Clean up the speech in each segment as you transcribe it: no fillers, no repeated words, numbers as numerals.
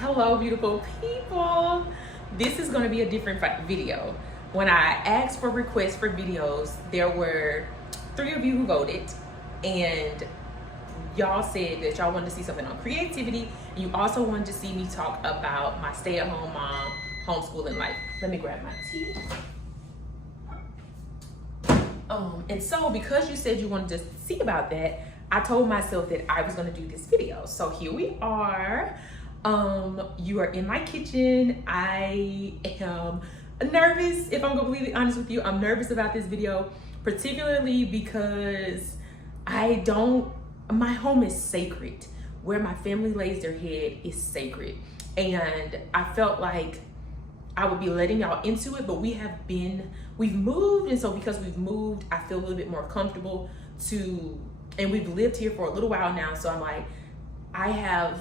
Hello, beautiful people. This is going to be a different video. When I asked for requests for videos, there were 3 of you who voted, and y'all said that y'all wanted to see something on creativity, and you also wanted to see me talk about my stay-at-home mom homeschooling life. Let me grab my tea. And so because you said you wanted to see about that, I told myself that I was going to do this video. So here we are. You are in my kitchen. I am nervous. If I'm completely honest with you, I'm nervous about this video, particularly because my home is sacred. Where my family lays their head is sacred. And I felt like I would be letting y'all into it, but we've moved. And so because we've moved, I feel a little bit more comfortable and we've lived here for a little while now. So I'm like, I have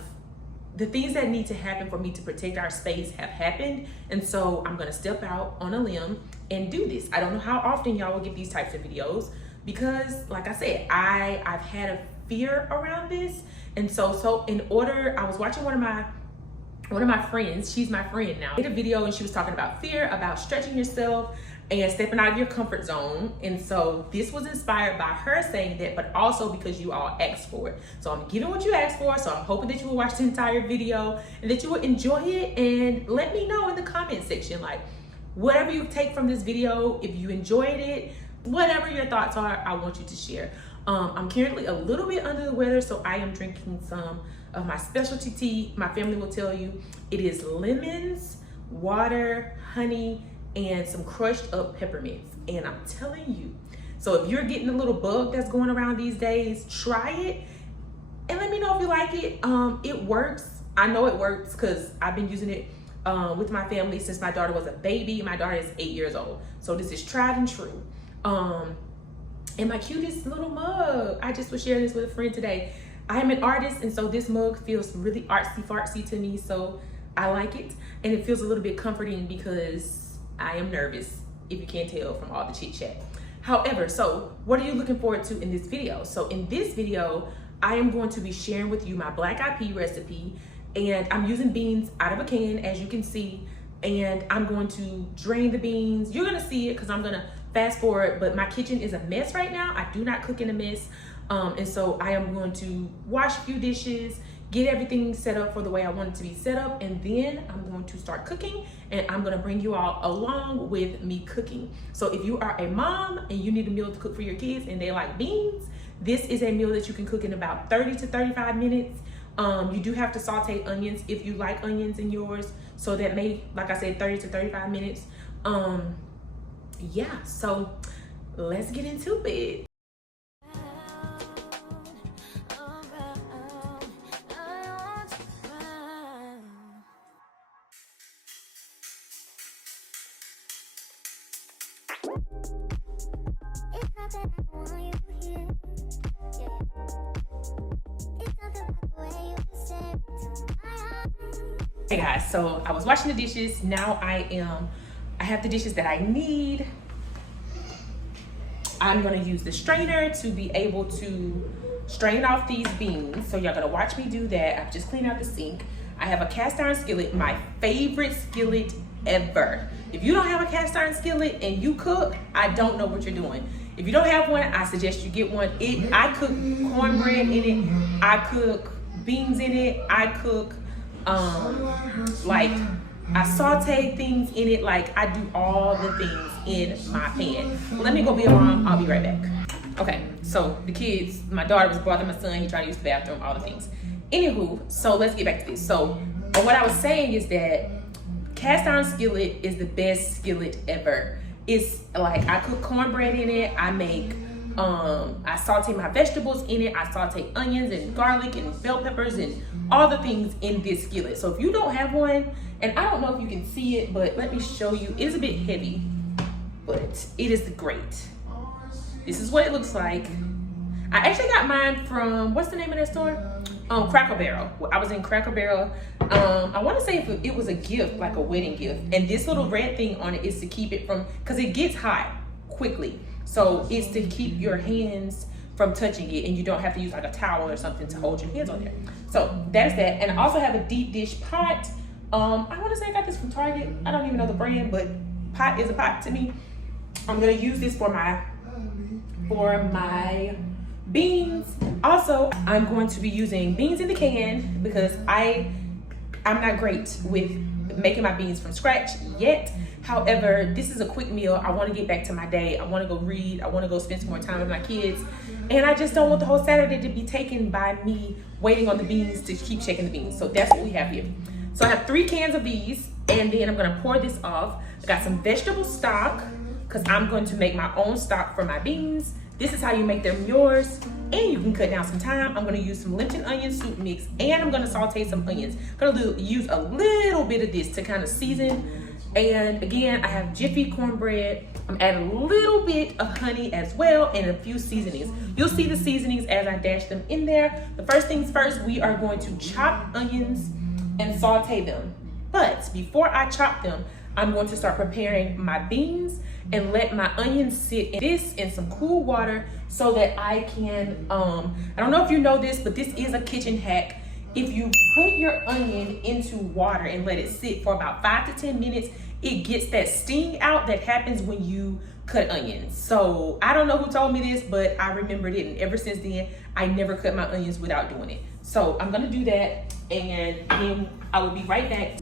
the things that need to happen for me to protect our space have happened. And so I'm gonna step out on a limb and do this. I don't know how often y'all will get these types of videos because, like I said, I've had a fear around this. And so I was watching one of my friends, she's my friend now, did a video and she was talking about fear, about stretching yourself and stepping out of your comfort zone. And so this was inspired by her saying that, but also because you all asked for it. So I'm giving what you asked for. So I'm hoping that you will watch the entire video and that you will enjoy it, and let me know in the comment section, like whatever you take from this video, if you enjoyed it, whatever your thoughts are, I want you to share. I'm currently a little bit under the weather, so I am drinking some of my specialty tea. My family will tell you it is lemons, water, honey, and some crushed up peppermints. And I'm telling you, so if you're getting a little bug that's going around these days, try it and let me know if you like it. It works. I know it works because I've been using it with my family since my daughter was a baby. My daughter is 8 years old. So this is tried and true. And my cutest little mug, I just was sharing this with a friend today. I am an artist, and so this mug feels really artsy fartsy to me, so I like it. And it feels a little bit comforting because I am nervous, if you can't tell from all the chit chat. However, so what are you looking forward to in this video? So in this video, I am going to be sharing with you my black-eyed pea recipe, and I'm using beans out of a can, as you can see, and I'm going to drain the beans. You're gonna see it because I'm gonna fast forward, but my kitchen is a mess right now. I do not cook in a mess. And so I am going to wash a few dishes, get everything set up for the way I want it to be set up, and then I'm going to start cooking, and I'm gonna bring you all along with me cooking. So if you are a mom and you need a meal to cook for your kids and they like beans, this is a meal that you can cook in about 30 to 35 minutes. You do have to saute onions if you like onions in yours. So that may, like I said, 30 to 35 minutes. Yeah, so let's get into it. Hey guys, so I was washing the dishes. Now I have the dishes that I need. I'm gonna use the strainer to be able to strain off these beans. So y'all gonna watch me do that. I've just cleaned out the sink. I have a cast iron skillet, my favorite skillet ever. If you don't have a cast iron skillet and you cook, I don't know what you're doing. If you don't have one, I suggest you get one. I cook cornbread in it. I cook beans in it. I cook like I saute things in it. Like I do all the things in my pan. Let me go be a mom. I'll be right back. Okay, so the kids, my daughter was bothering my son. He tried to use the bathroom, all the things. Anywho, so let's get back to this. So what I was saying is that cast iron skillet is the best skillet ever. It's like I cook cornbread in it. I saute my vegetables in it. I saute onions and garlic and bell peppers and all the things in this skillet. So if you don't have one, and I don't know if you can see it, but let me show you. It is a bit heavy, but it is great. This is what it looks like. I actually got mine from, what's the name of that store? Cracker Barrel. I was in Cracker Barrel. I want to say if it was a gift, like a wedding gift. And this little red thing on it is to keep it from, because it gets hot quickly. So it's to keep your hands from touching it, and you don't have to use like a towel or something to hold your hands on there. So that's that. And I also have a deep dish pot. I want to say I got this from Target. I don't even know the brand, but pot is a pot to me. I'm gonna use this for my beans. Also, I'm going to be using beans in the can because I'm not great with making my beans from scratch yet. However, this is a quick meal. I want to get back to my day. I want to go read. I want to go spend some more time with my kids. And I just don't want the whole Saturday to be taken by me waiting on the beans to keep checking the beans. So that's what we have here. So I have 3 cans of these, and then I'm going to pour this off. I got some vegetable stock because I'm going to make my own stock for my beans. This is how you make them yours, and you can cut down some time. I'm gonna use some Lipton onion soup mix, and I'm gonna saute some onions. I'm gonna use a little bit of this to kind of season. And again, I have Jiffy cornbread. I'm adding a little bit of honey as well, and a few seasonings. You'll see the seasonings as I dash them in there. The first things first, we are going to chop onions and saute them. But before I chop them, I'm going to start preparing my beans and let my onions sit in some cool water so that I can, I don't know if you know this, but this is a kitchen hack. If you put your onion into water and let it sit for about 5 to 10 minutes, it gets that sting out that happens when you cut onions. So I don't know who told me this, but I remembered it, and ever since then, I never cut my onions without doing it. So I'm gonna do that, and then I will be right back.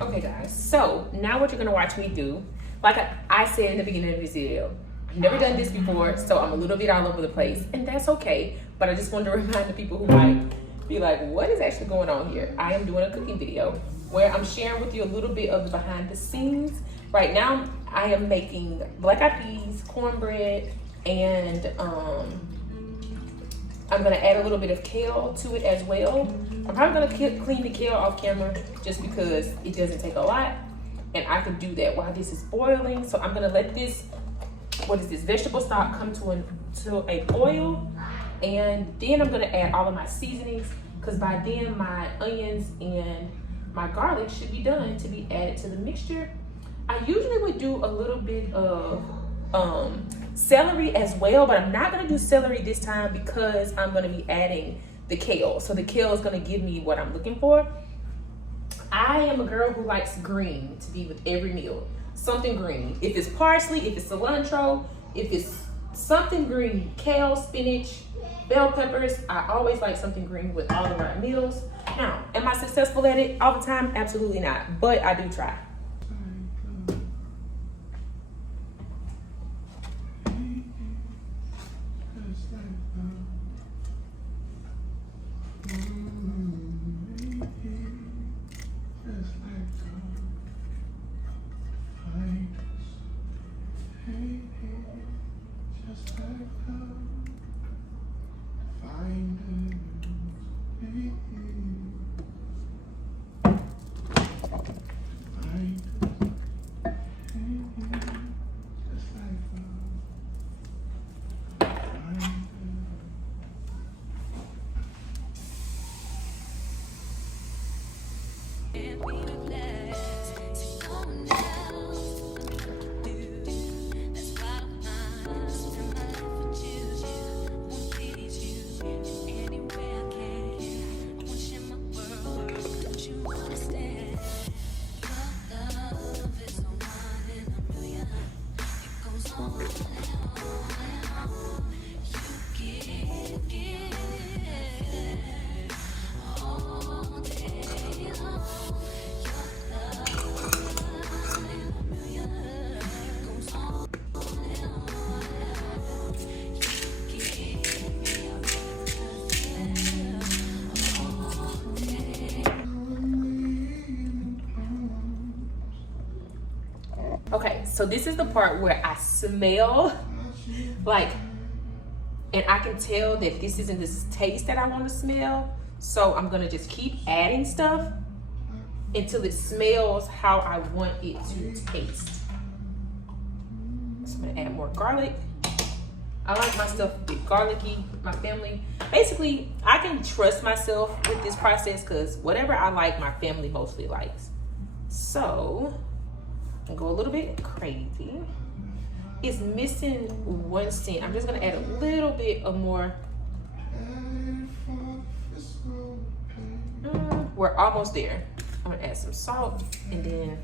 Okay guys, so now what you're gonna watch me do, like I said in the beginning of this video, I've never done this before, so I'm a little bit all over the place, and that's okay. But I just wanted to remind the people who might be like, what is actually going on here? I am doing a cooking video where I'm sharing with you a little bit of the behind the scenes. Right now, I am making black-eyed peas, cornbread, and I'm gonna add a little bit of kale to it as well. I'm probably gonna clean the kale off camera just because it doesn't take a lot, and I can do that while this is boiling. So I'm gonna let this, vegetable stock come to a boil, and then I'm gonna add all of my seasonings, because by then my onions and my garlic should be done to be added to the mixture. I usually would do a little bit of celery as well, but I'm not gonna do celery this time because I'm gonna be adding the kale. So the kale is gonna give me what I'm looking for. I am a girl who likes green to be with every meal. Something green. If it's parsley, if it's cilantro, if it's something green, kale, spinach, bell peppers, I always like something green with all of my meals. Now, am I successful at it all the time? Absolutely not, but I do try. Okay, so this is the part where I smell like, and I can tell that this isn't this taste that I want to smell. So I'm gonna just keep adding stuff until it smells how I want it to taste. So I'm gonna add more garlic. I like my stuff a bit garlicky, my family. Basically, I can trust myself with this process because whatever I like, my family mostly likes. So and go a little bit crazy. It's missing 1 cent. I'm just gonna add a little bit of more. We're almost there. I'm gonna add some salt and then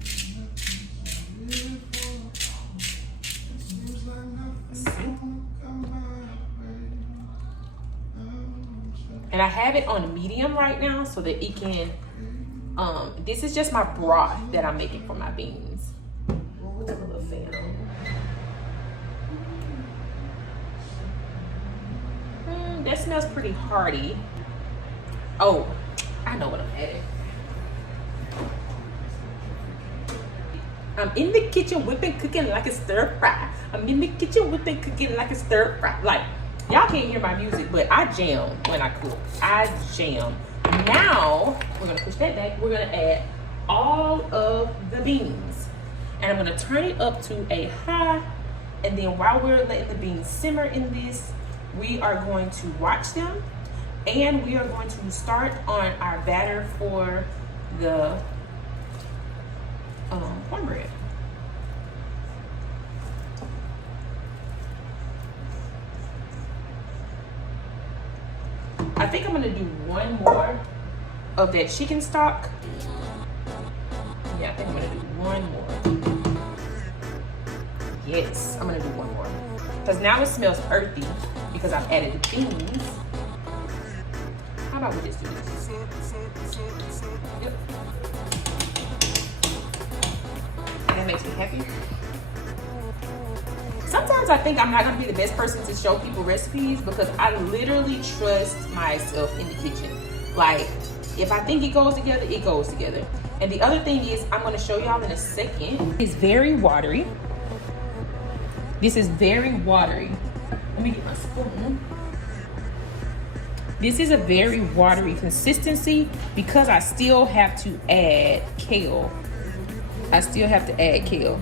and I have it on medium right now so that it can this is just my broth that I'm making for my beans. Put a little fan on. That smells pretty hearty. Oh, I know what I'm adding. I'm in the kitchen whipping, cooking like a stir fry. I'm in the kitchen whipping, cooking like a stir fry. Like, y'all can't hear my music, but I jam when I cook. I jam. Now, we're gonna push that back. We're gonna add all of the beans. And I'm gonna turn it up to a high. And then while we're letting the beans simmer in this, we are going to watch them. And we are going to start on our batter for the cornbread. I think I'm gonna do one more of that chicken stock. Yeah, I think I'm gonna do one more. Yes, I'm gonna do one more. Because now it smells earthy because I've added the beans. How about we just do this? Yep. That makes me happy. Sometimes I think I'm not gonna be the best person to show people recipes because I literally trust myself in the kitchen. Like, if I think it goes together, it goes together. And the other thing is, I'm gonna show y'all in a second. It's very watery. This is very watery. Let me get my spoon. This is a very watery consistency because I still have to add kale. I still have to add kale.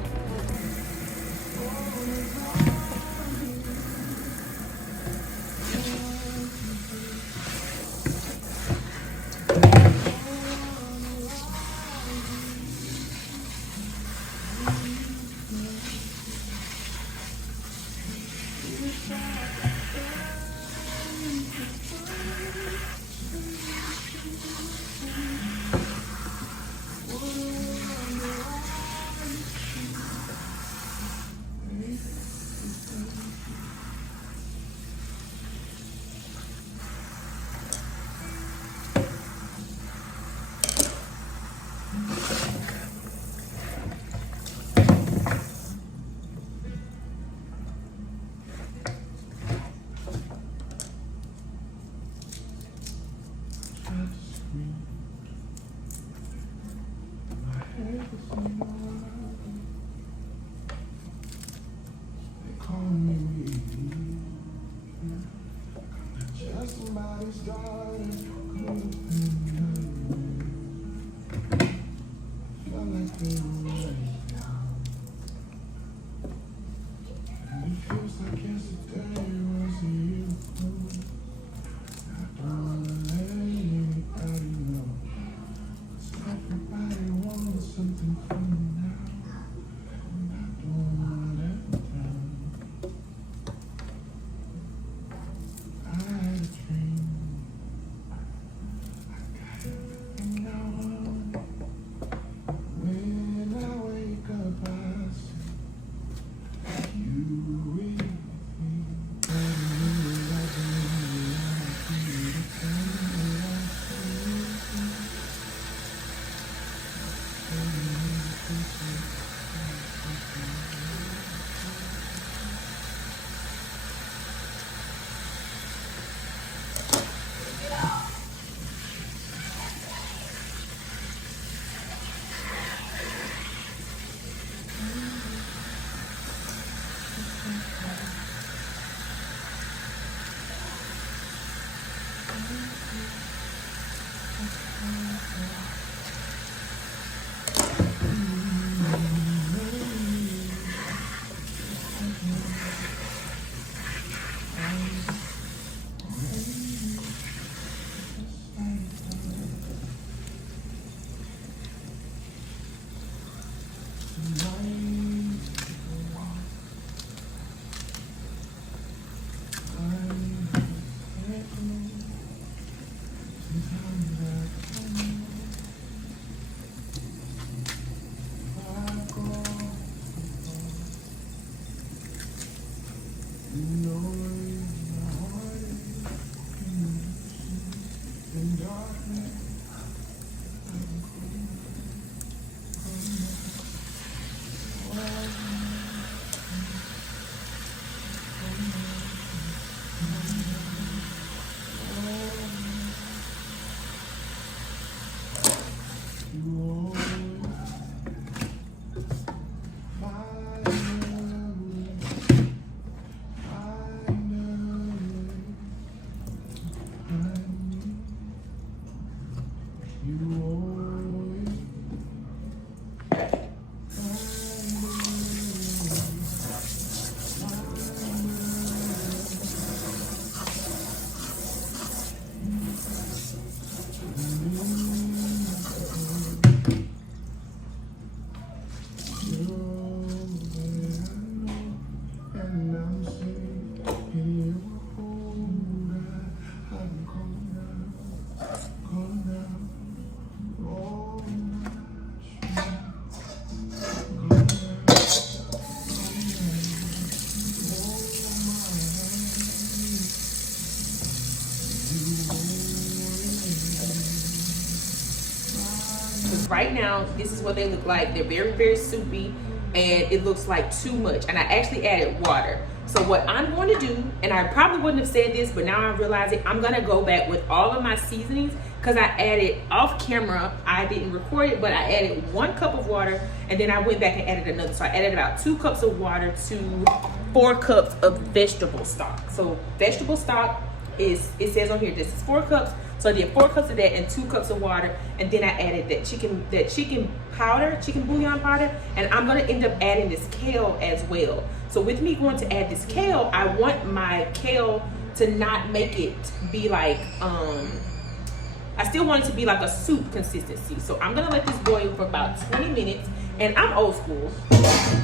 Right now, this is what they look like. They're very, very soupy, and it looks like too much. And I actually added water. So what I'm going to do, and I probably wouldn't have said this, but now I realize it, I'm gonna go back with all of my seasonings, because I added off camera, I didn't record it, but I added 1 cup of water, and then I went back and added another. So I added about 2 cups of water to 4 cups of vegetable stock. So vegetable stock is, it says on here, this is 4 cups. So I did 4 cups of that and 2 cups of water, and then I added that chicken powder, chicken bouillon powder, and I'm gonna end up adding this kale as well. So with me going to add this kale, I want my kale to not make it be like, I still want it to be like a soup consistency. So I'm gonna let this boil for about 20 minutes, and I'm old school.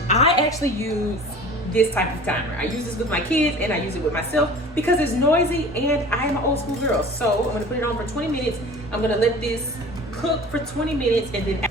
I actually use this type of timer. I use this with my kids and I use it with myself because it's noisy and I am an old school girl. So I'm gonna put it on for 20 minutes. I'm gonna let this cook for 20 minutes and then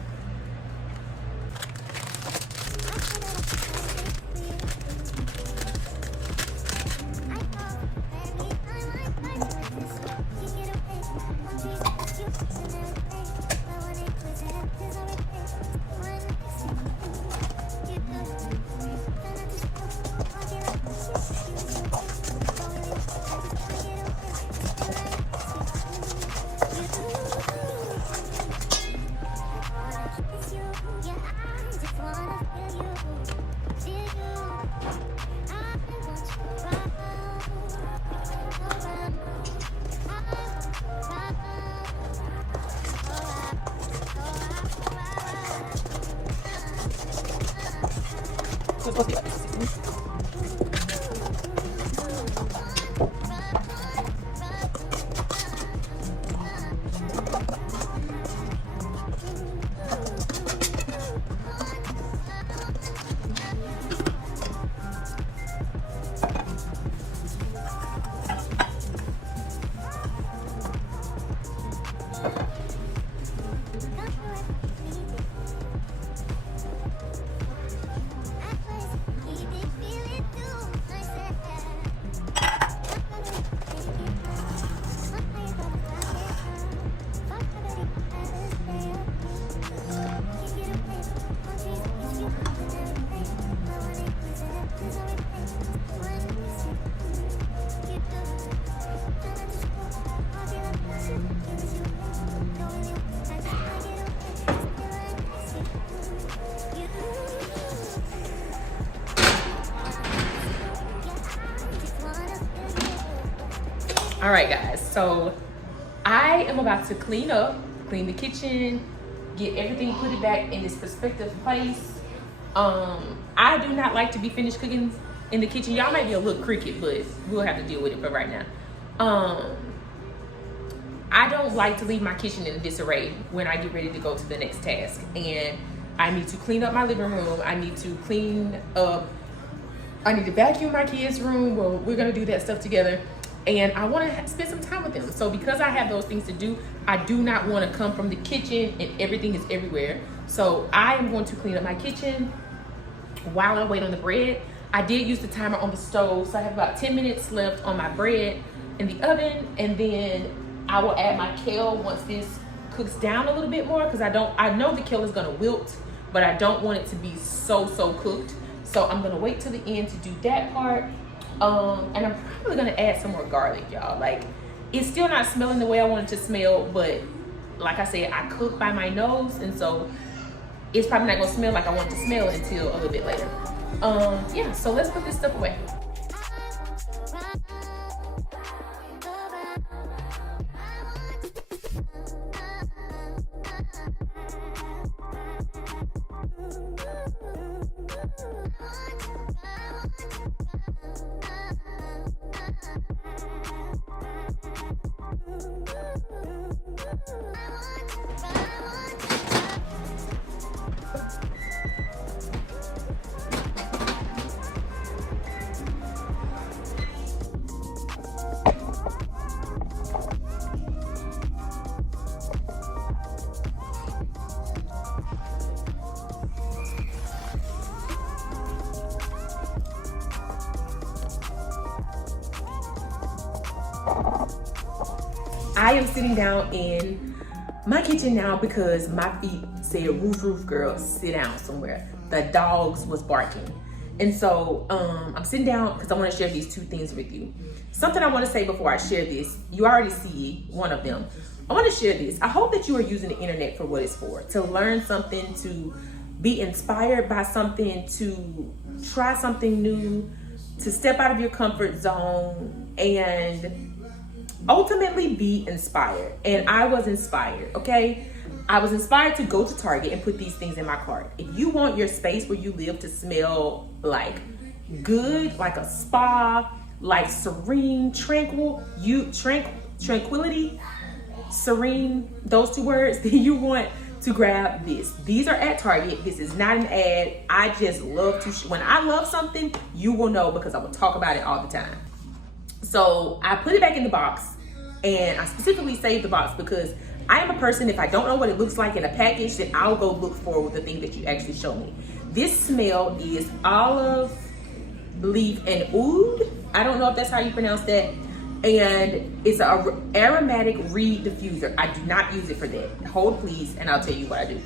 it's supposed to be like this. All right, guys, so I am about to clean the kitchen, get everything, put it back in its prospective place. I do not like to be finished cooking in the kitchen. Y'all might be a little cricket, but we'll have to deal with it for right now. I don't like to leave my kitchen in disarray when I get ready to go to the next task. And I need to clean up my living room. I need to clean up, I need to vacuum my kids' room. Well, we're gonna do that stuff together. And I want to spend some time with them. So because I have those things to do, I do not want to come from the kitchen and everything is everywhere. So I am going to clean up my kitchen while I wait on the bread. I did use the timer on the stove, so I have about 10 minutes left on my bread in the oven, and then I will add my kale once this cooks down a little bit more, because I know the kale is gonna wilt, but I don't want it to be so cooked. So I'm gonna wait till the end to do that part. And I'm probably gonna add some more garlic, y'all. Like, it's still not smelling the way I want it to smell, but like I said, I cook by my nose, and so it's probably not gonna smell like I want it to smell until a little bit later. Yeah, so let's put this stuff away. I am sitting down in my kitchen now because my feet said, roof, girl, sit down somewhere. The dogs was barking. And so I'm sitting down because I want to share these two things with you. Something I want to say before I share this, you already see one of them. I want to share this. I hope that you are using the internet for what it's for, to learn something, to be inspired by something, to try something new, to step out of your comfort zone, and ultimately be inspired. And I was inspired, okay? I was inspired to go to Target and put these things in my cart. If you want your space where you live to smell like good, like a spa, like serene, tranquility, serene, those two words, then you want to grab this. These are at Target. This is not an ad. I just love to, when I love something, you will know because I will talk about it all the time. So I put it back in the box, and I specifically saved the box because I am a person, if I don't know what it looks like in a package, then I'll go look for the thing that you actually show me. This smell is olive leaf and oud. I don't know if that's how you pronounce that. And it's an aromatic reed diffuser. I do not use it for that. Hold please, and I'll tell you what I do.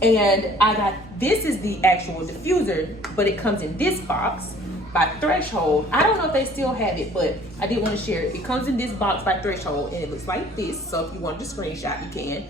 And I got, this is the actual diffuser, but it comes in this box by Threshold. I don't know if they still have it, but I did want to share it. It comes in this box by Threshold, and it looks like this. So if you wanted to screenshot, you can.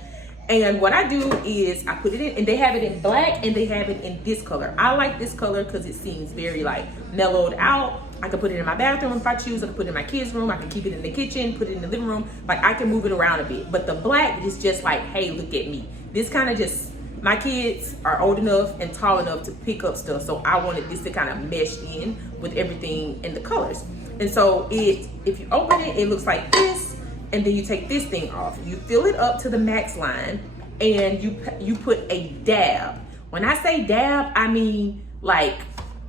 And what I do is I put it in, and they have it in black, and they have it in this color. I like this color because it seems very like mellowed out. I can put it in my bathroom if I choose. I can put it in my kids' room. I can keep it in the kitchen, put it in the living room. Like, I can move it around a bit. But the black is just like, hey, look at me. This kind of just my kids are old enough and tall enough to pick up stuff, so I wanted this to kind of mesh in with everything in the colors. And so if you open it, it looks like this, and then you take this thing off. You fill it up to the max line, and you put a dab. When I say dab, I mean like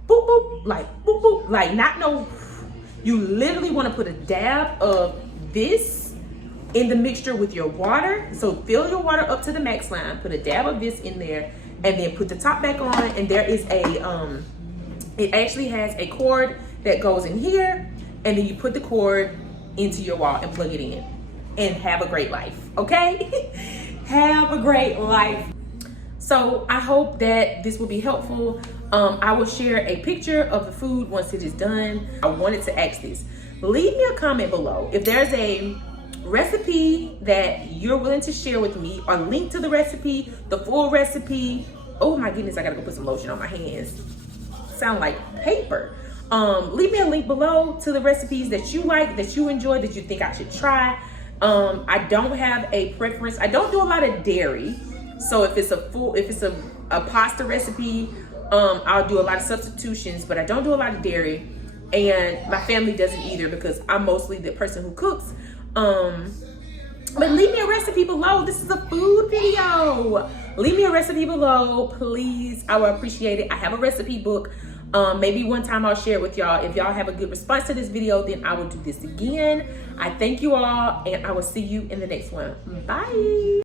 boop boop, like boop boop, like not no. You literally want to put a dab of this in the mixture with your water. So fill your water up to the max line, put a dab of this in there, and then put the top back on. And there is a it actually has a cord that goes in here, and then you put the cord into your wall and plug it in, and have a great life. Okay. Have a great life. So I hope that this will be helpful. I will share a picture of the food once it is done. I wanted to ask this. Leave me a comment below if there's a recipe that you're willing to share with me, or link to the recipe, the full recipe. Oh my goodness, I gotta go put some lotion on my hands. Sound like paper. Leave me a link below to the recipes that you like, that you enjoy, that you think I should try. I don't have a preference. I don't do a lot of dairy. So if it's a pasta recipe, I'll do a lot of substitutions, but I don't do a lot of dairy, and my family doesn't either because I'm mostly the person who cooks. But leave me a recipe below. This is a food video. Leave me a recipe below, please. I will appreciate it. I have a recipe book. Maybe one time I'll share it with y'all. If y'all have a good response to this video, then I will do this again. I thank you all, and I will see you in the next one. Bye.